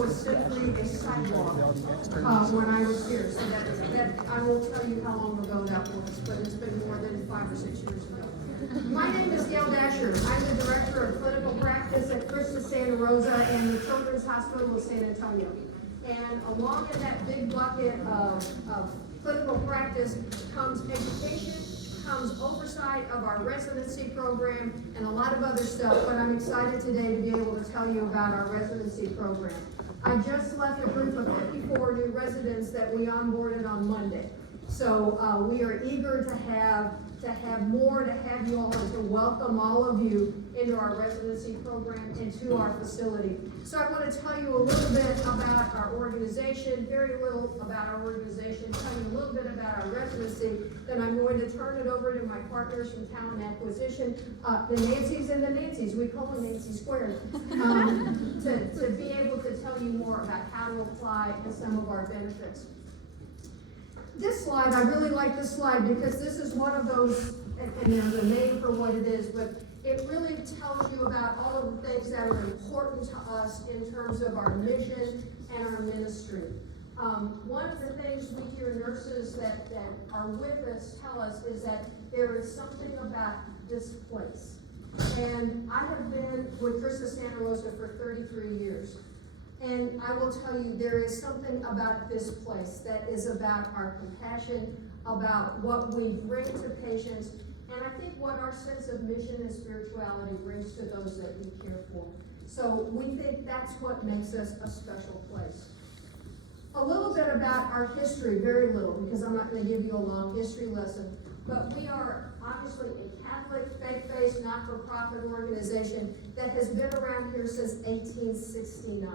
was simply a sidewalk when I was here. So that I won't tell you how long ago that was, but it's been more than 5 or 6 years ago. My name is Gail Dasher. I'm the Director of Clinical Practice at Christus Santa Rosa and the Children's Hospital of San Antonio. And along in that big bucket of clinical practice comes education, comes oversight of our residency program, and a lot of other stuff, but I'm excited today to be able to tell you about our residency program. I just left a group of 54 new residents that we onboarded on Monday. So we are eager to have more, to have you all, and to welcome all of you into our residency program and to our facility. So I want to tell you a little bit about our organization, very little about our organization, tell you a little bit about our residency, then I'm going to turn it over to my partners from Talent Acquisition, the Nancys and the Nancys, we call them Nancy Squared, to be able to tell you more about how to apply to some of our benefits. This slide, I really like this slide because this is one of those, and there's a name for what it is, but it really tells you about all of the things that are important to us in terms of our mission and our ministry. One of the things we hear nurses that are with us tell us is that there is something about this place. And I have been with Christus Santa Rosa for 33 years. And I will tell you, there is something about this place that is about our compassion, about what we bring to patients, and I think what our sense of mission and spirituality brings to those that we care for. So we think that's what makes us a special place. A little bit about our history, very little, because I'm not going to give you a long history lesson, but we are obviously a Catholic, faith-based, not-for-profit organization that has been around here since 1869.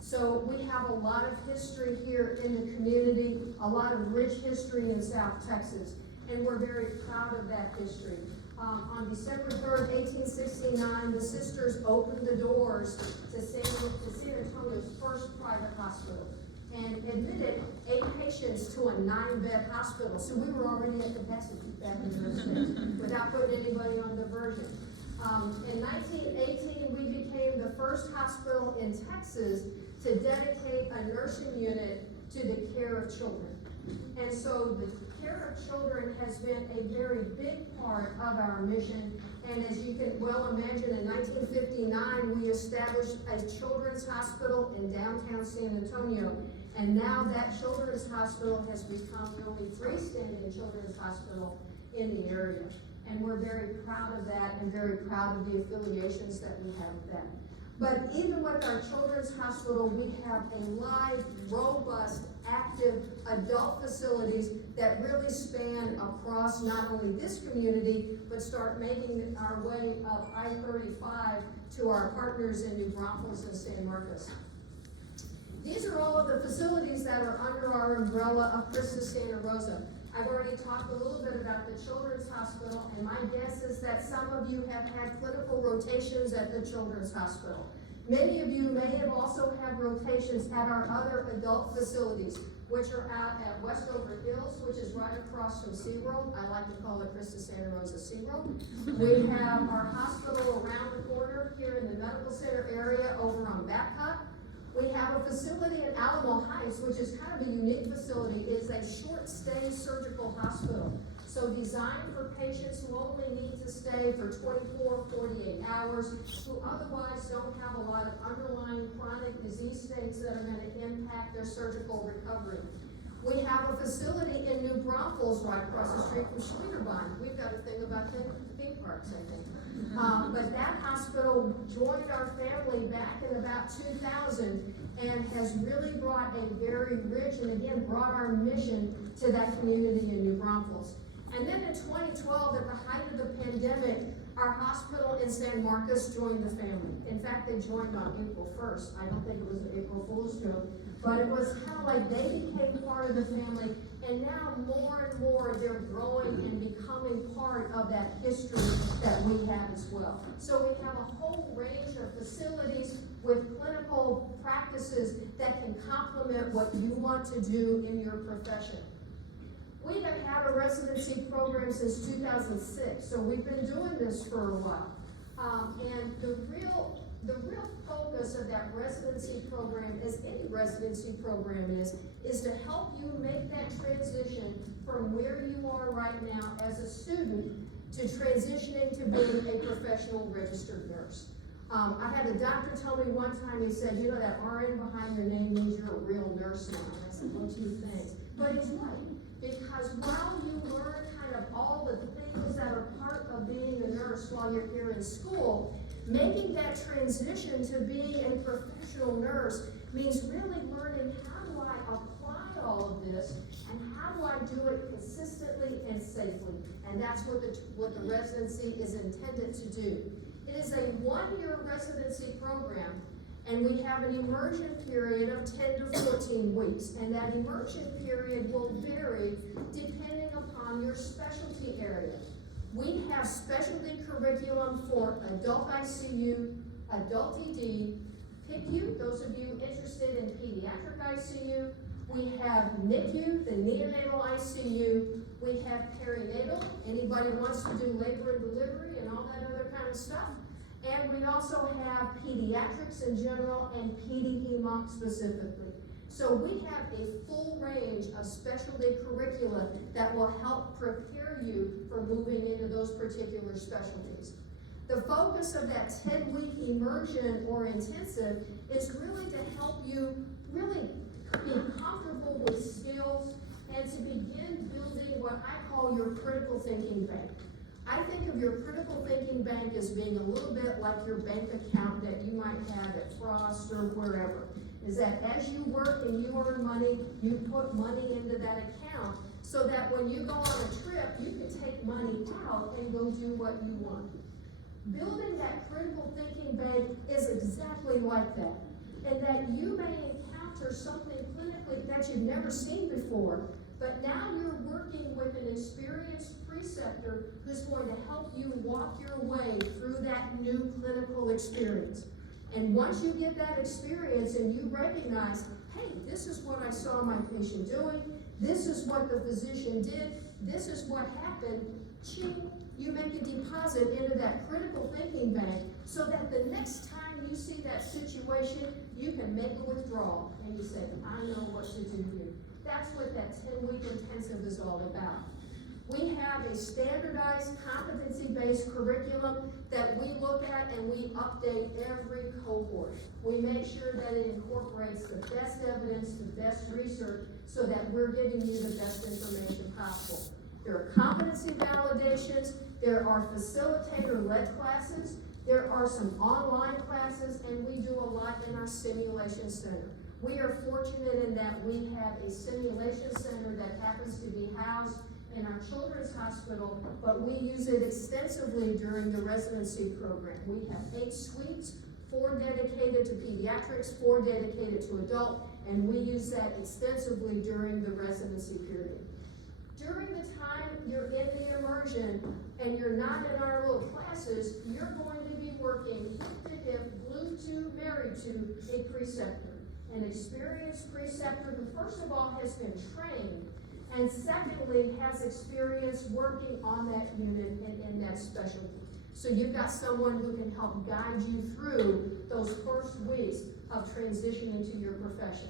So we have a lot of history here in the community, a lot of rich history in South Texas, and we're very proud of that history. On December 3rd, 1869, the sisters opened the doors to San Antonio's first private hospital and admitted 8 patients to a 9-bed hospital. So we were already at capacity back in those days without putting anybody on diversion. In 1918, we became the first hospital in Texas to dedicate a nursing unit to the care of children. And so the care of children has been a very big part of our mission. And as you can well imagine, in 1959, we established a children's hospital in downtown San Antonio. And now that children's hospital has become the only freestanding children's hospital in the area. And we're very proud of that and very proud of the affiliations that we have with that. But even with our children's hospital, we have a live, robust, active adult facilities that really span across not only this community, but start making our way up I-35 to our partners in New Braunfels and San Marcos. These are all of the facilities that are under our umbrella of Christus Santa Rosa. I've already talked a little bit about the Children's Hospital, and my guess is that some of you have had clinical rotations at the Children's Hospital. Many of you may have also had rotations at our other adult facilities, which are out at Westover Hills, which is right across from SeaWorld. I like to call it Christus Santa Rosa SeaWorld. We have our hospital around the corner here in the medical center area over on Babcock. We have a facility in Alamo Heights, which is kind of a unique facility. It is a short-stay surgical hospital. So designed for patients who only need to stay for 24, 48 hours, who otherwise don't have a lot of underlying chronic disease states that are going to impact their surgical recovery. We have a facility in New Braunfels right across the street from Schlieterbahn. We've got a thing about theme parks, I think. But that hospital joined our family back in about 2000 and has really brought a very rich, and again, brought our mission to that community in New Braunfels. And then in 2012, at the height of the pandemic, our hospital in San Marcos joined the family. In fact, they joined on April 1st. I don't think it was an April Fool's joke, but it was kind of like they became part of the family, and now more and more they're growing and becoming part of that history that we have as well. So we have a whole range of facilities with clinical practices that can complement what you want to do in your profession. We have had a residency program since 2006, so we've been doing this for a while. And the real the real focus of that residency program, as any residency program is to help you make that transition from where you are right now as a student to transitioning to being a professional registered nurse. I had a doctor tell me one time, he said, you know, that RN behind your name means you're a real nurse now. And I said, well, gee, thanks. But he's right, because while you learn kind of all the things that are part of being a nurse while you're here in school, making that transition to being a professional nurse means really learning how do I apply all of this and how do I do it consistently and safely. And that's what the residency is intended to do. It is a one-year residency program, and we have an immersion period of 10 to 14 weeks. And that immersion period will vary depending upon your specialty area. We have specialty curriculum for adult ICU, adult ED, PICU, those of you interested in pediatric ICU. We have NICU, the neonatal ICU. We have perinatal, anybody wants to do labor and delivery and all that other kind of stuff. And we also have pediatrics in general and pedi-hemo specifically. So we have a full range of specialty curricula that will help prepare you for moving into those particular specialties. The focus of that 10-week immersion or intensive is really to help you really be comfortable with skills and to begin building what I call your critical thinking bank. I think of your critical thinking bank as being a little bit like your bank account that you might have at Frost or wherever. Is that as you work and you earn money, you put money into that account so that when you go on a trip, you can take money out and go do what you want. Building that critical thinking bank is exactly like that. And that you may encounter something clinically that you've never seen before, but now you're working with an experienced preceptor who's going to help you walk your way through that new clinical experience. And once you get that experience and you recognize, hey, this is what I saw my patient doing, this is what the physician did, this is what happened, ching, you make a deposit into that critical thinking bank so that the next time you see that situation, you can make a withdrawal and you say, I know what to do here. That's what that 10-week intensive is all about. We have a standardized competency-based curriculum that we look at and we update every cohort. We make sure that it incorporates the best evidence, the best research, so that we're giving you the best information possible. There are competency validations, there are facilitator-led classes, there are some online classes, and we do a lot in our simulation center. We are fortunate in that we have a simulation center that happens to be housed in our children's hospital, but we use it extensively during the residency program. We have 8 suites, 4 dedicated to pediatrics, 4 dedicated to adult, and we use that extensively during the residency period. During the time you're in the immersion and you're not in our little classes, you're going to be working hip to hip, glued to, married to a preceptor. An experienced preceptor who first of all has been trained and secondly has experience working on that unit and in that specialty. So you've got someone who can help guide you through those first weeks of transitioning to your profession.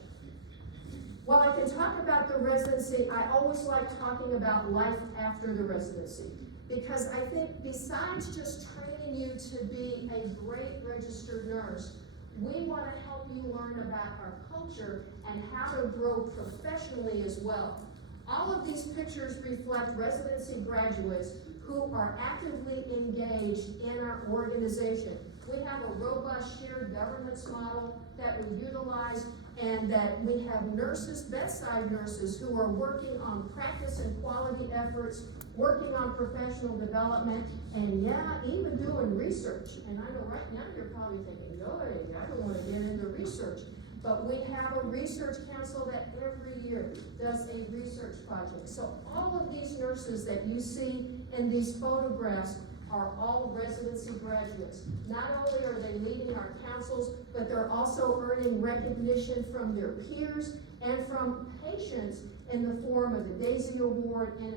While I can talk about the residency, I always like talking about life after the residency, because I think besides just training you to be a great registered nurse, we want to help you learn about our culture and how to grow professionally as well. All of these pictures reflect residency graduates who are actively engaged in our organization. We have a robust shared governance model that we utilize, and that we have nurses, bedside nurses, who are working on practice and quality efforts, working on professional development, and yeah, even doing research. And I know right now you're probably thinking, no, I don't want to get into research. But we have a research council that every year does a research project. So all of these nurses that you see in these photographs are all residency graduates. Not only are they leading our councils, but they're also earning recognition from their peers and from patients in the form of the Daisy Award and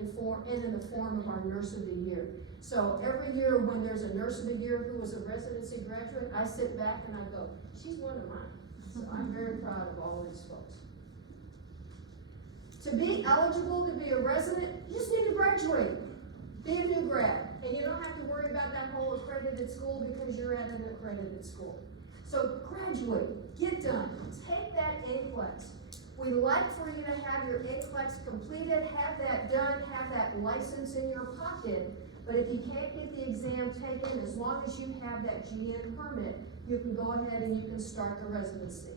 in the form of our Nurse of the Year. So every year when there's a Nurse of the Year who is a residency graduate, I sit back and I go, she's one of mine. So I'm very proud of all these folks. To be eligible to be a resident, you just need to graduate. Be a new grad. And you don't have to worry about that whole accredited school because you're at an accredited school. So graduate, get done, take that NCLEX. We'd like for you to have your NCLEX completed, have that done, have that license in your pocket. But if you can't get the exam taken, as long as you have that GN permit, you can go ahead and you can start the residency.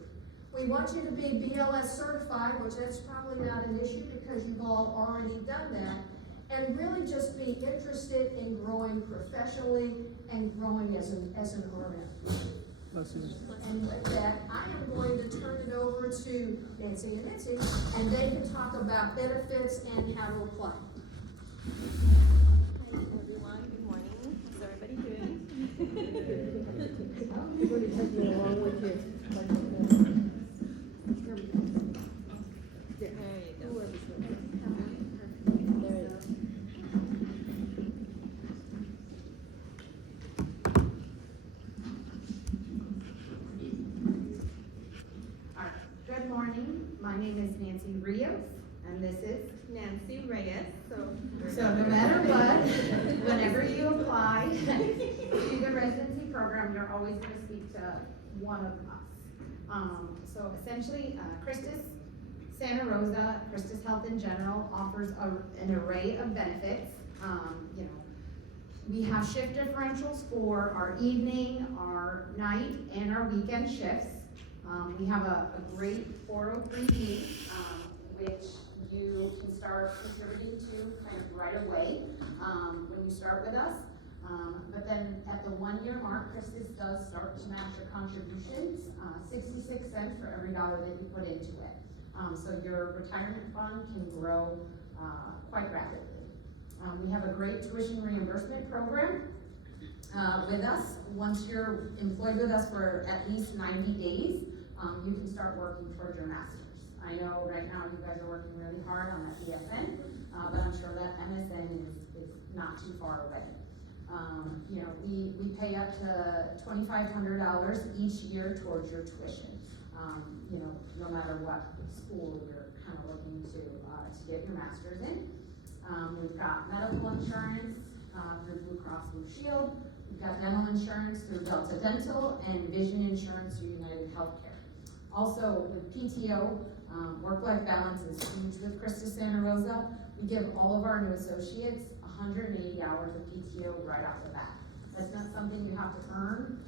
We want you to be BLS certified, which that's probably not an issue because you've all already done that, and really just be interested in growing professionally and growing as an RN. And with that, I am going to turn it over to Nancy and Nancy, and they can talk about benefits and how to apply. Hi everyone, good morning. How's everybody doing? Everybody take me along with you. There you go. There you go. Good morning, my name is Nancy Rios, and this is Nancy Reyes, so no matter what, whenever you apply to the residency program, you're always going to speak to one of us. So essentially, Christus Santa Rosa, Christus Health in general, offers an array of benefits. We have shift differentials for our evening, our night, and our weekend shifts. We have a great 403B, which you can start contributing to kind of right away when you start with us. But then at the 1 year mark, Christus does start to match your contributions, 66 cents for every dollar that you put into it. So your retirement fund can grow quite rapidly. We have a great tuition reimbursement program with us. Once you're employed with us for at least 90 days, you can start working towards your master's. I know right now you guys are working really hard on that ESN, but I'm sure that MSN is not too far away. We pay up to $2,500 each year towards your tuition. No matter what school you're kind of looking to get your master's in. We've got medical insurance through Blue Cross Blue Shield. We've got dental insurance through Delta Dental and vision insurance through United Healthcare. Also with PTO, work-life balance is huge with Christus Santa Rosa. We give all of our new associates 180 hours of PTO right off the bat. That's not something you have to earn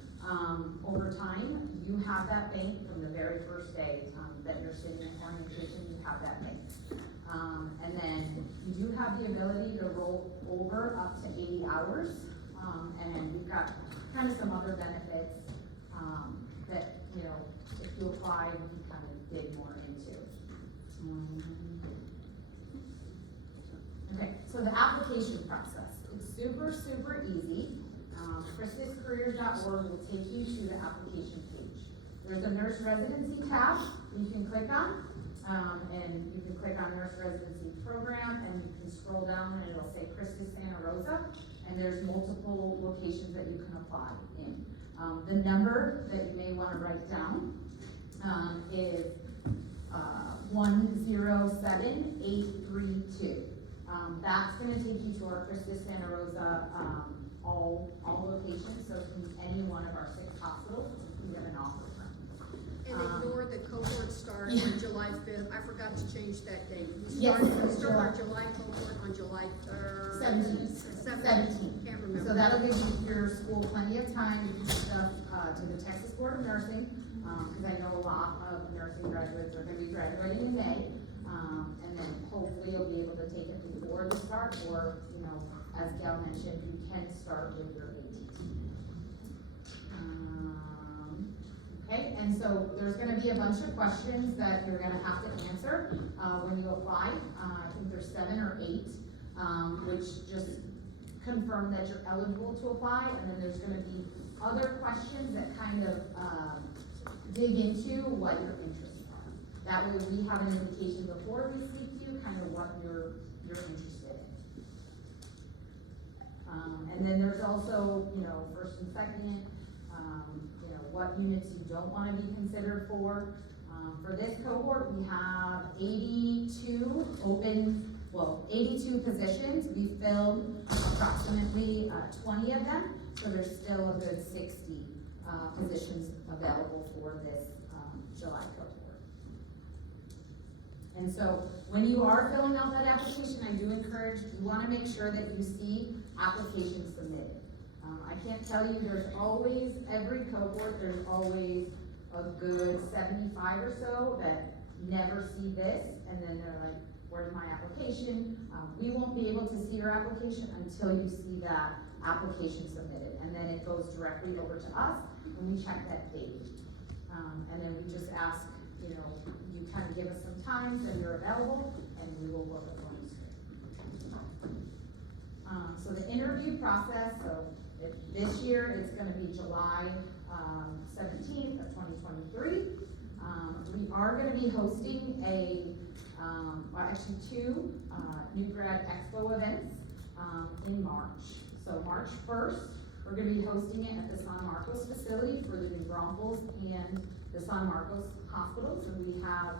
over time. You have that bank from the very first day that you're sitting in orientation, you have that bank. And then you do have the ability to roll over up to 80 hours. And then we've got kind of some other benefits that, if you apply, you can kind of dig more into. Okay, so the application process. It's super, super easy. ChristusCareers.org will take you to the application page. There's a nurse residency tab you can click on, and you can click on nurse residency program, and you can scroll down and it'll say Christus Santa Rosa, and there's multiple locations that you can apply in. The number that you may want to write down is 107832. That's going to take you to our Christus Santa Rosa all locations, so it can be any one of our 6 hospitals you can get an offer from. And ignore the cohort start on July 5th. I forgot to change that date. We Yes, start our July cohort on July 3rd. 17th. Can't remember. So that'll give your school plenty of time to do stuff to the Texas Board of Nursing, because I know a lot of nursing graduates are going to be graduating in May, and then hopefully you'll be able to take it before the start, or, as Gail mentioned, you can start with your ATT. Okay, and so there's going to be a bunch of questions that you're going to have to answer when you apply. I think there's 7 or 8, which just confirm that you're eligible to apply, and then there's gonna be other questions that kind of, dig into what your interests are. That way we have an indication before we speak to you, kind of what you're interested in. And then there's also, you know, first and second, you know, what units you don't wanna be considered for. For this cohort, we have 82 positions. We filled approximately 20 of them, so there's still a good 60 positions available for this July cohort. And so when you are filling out that application, I do encourage, you wanna make sure that you see applications submitted. I can't tell you, there's always, every cohort, there's always a good 75 or so that never see this, and then they're like, where's my application? We won't be able to see your application until you see that application submitted, and then it goes directly over to us, and we check that date. And then we just ask, you know, you kind of give us some times that you're available, and we will work on the screen. So the interview process, so this year it's gonna be July 17th of 2023. We are gonna be hosting two new grad expo events in March. So March 1st, we're gonna be hosting it at the San Marcos facility for the New Braunfels and the San Marcos hospitals. And we have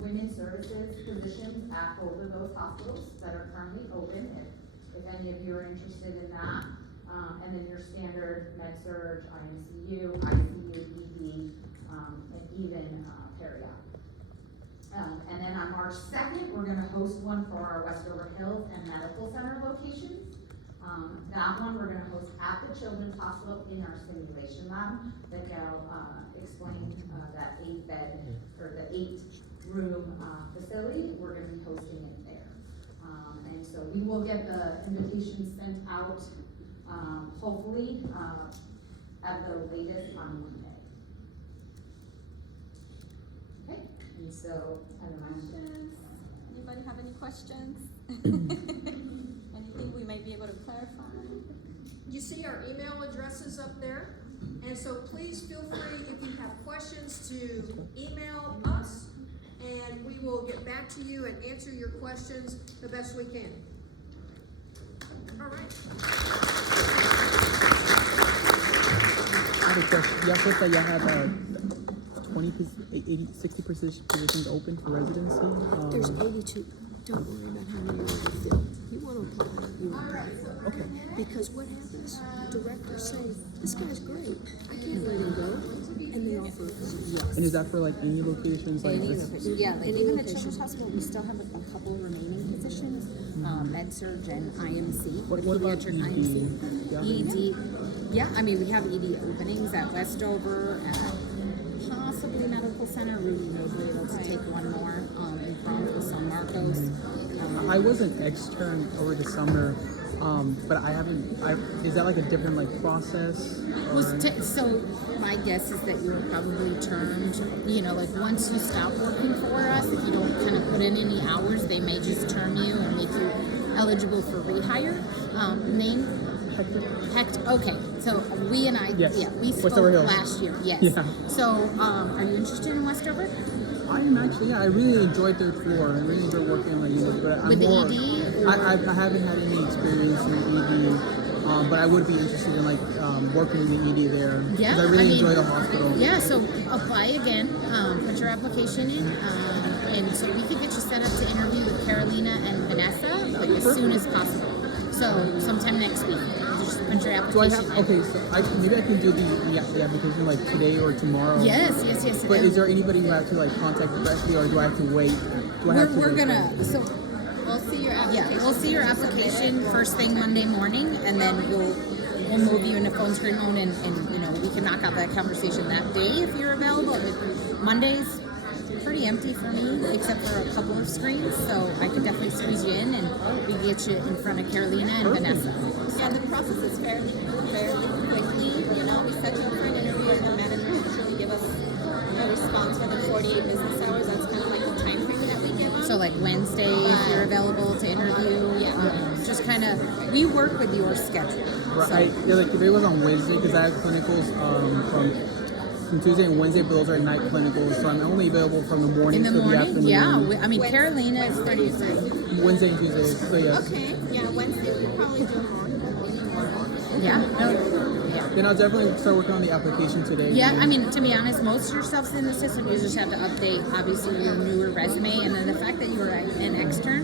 women's services positions at both of those hospitals that are currently open, if any of you are interested in that. And then your standard med-surg, IMCU, ICU, ED, and even periop. And then on March 2nd, we're gonna host one for our Westover Hills and Medical Center locations. That one we're gonna host at the Children's Hospital in our simulation lab that Gal explained, that 8-bed, or the 8-room facility. We're gonna be hosting it there. And so we will get the invitations sent out hopefully at the latest on Monday. Okay, and so I don't know. Questions? Anybody have any questions? Anything we might be able to clarify? You see our email addresses up there, and so please feel free, if you have questions, to email us, and we will get back to you and answer your questions the best we can. All right. I have a question. Y'all said that y'all had 60 positions open for residency. There's 82. Don't worry about how many are filled. You want to apply, you apply. Okay. Because what happens, directors say, this guy's great, I can't let him go, and they offer yes. And is that for like any locations? Like Any this- location, yeah, like even the Children's Hospital, we still have a couple remaining positions, med-surg and IMC, What the about pediatric ED? IMC. Yeah. ED, yeah, I mean, we have ED openings at Westover, at possibly Medical Center, we may be able to take one more, in Braunfels, San Marcos. I was an extern over the summer, but I haven't. Is that like a different like process? Or? So my guess is that you were probably termed, you know, like once you stop working for us, if you don't kind of put in any hours, they may just term you and make you eligible for rehire. Name? Hector. Okay, so we and I, Yes. yeah, we spoke Westover Hills. last year, yes. Yeah. So, are you interested in Westover? I'm actually, yeah, I really enjoyed their tour. I really enjoyed working on the unit, but I'm With the more. ED, or- I haven't had any experience in ED, but I would be interested in like working in the ED there. 'Cause Yeah, I really I mean, enjoy the hospital. Yeah, so apply again, put your application in, and so we could get you set up to interview with Carolina and Vanessa like as soon as possible. So sometime next week, just put your Do I application have? in. Okay, so maybe I can do the application like today or tomorrow. Yes. But And is there anybody who I have to like contact directly, or do I have to wait? Do I have to we're wait? gonna, so, We'll see your application. yeah, we'll see your application first thing Monday morning, and then we'll move you into phone screen mode, and you know, we can knock out that conversation that day if you're available. Monday's pretty empty for me, except for a couple of screens, so I could definitely squeeze you in, and we get you in front of Carolina and Vanessa. Yeah, the process is fairly quickly, you know, we set you up for an interview and the managers usually give us a response within 48 business hours. That's kind of like the time frame that we give them. So like Wednesday, if you're available to interview, Yeah. just just kind of, we work with your schedule. Right. Yeah, like today was on Wednesday because I have clinicals from Tuesday and Wednesday, but those are night clinicals, so I'm only available from the morning In the to the morning, afternoon. yeah. I mean, Carolina is pretty. Wednesday and Tuesday. So yes. Okay, yeah, Wednesday we probably do more. Yeah. No, yeah. Then I'll definitely start working on the application today. Yeah, I mean, to be honest, most of your stuff's in the system. You just have to update, obviously, your newer resume. And then the fact that you were an extern,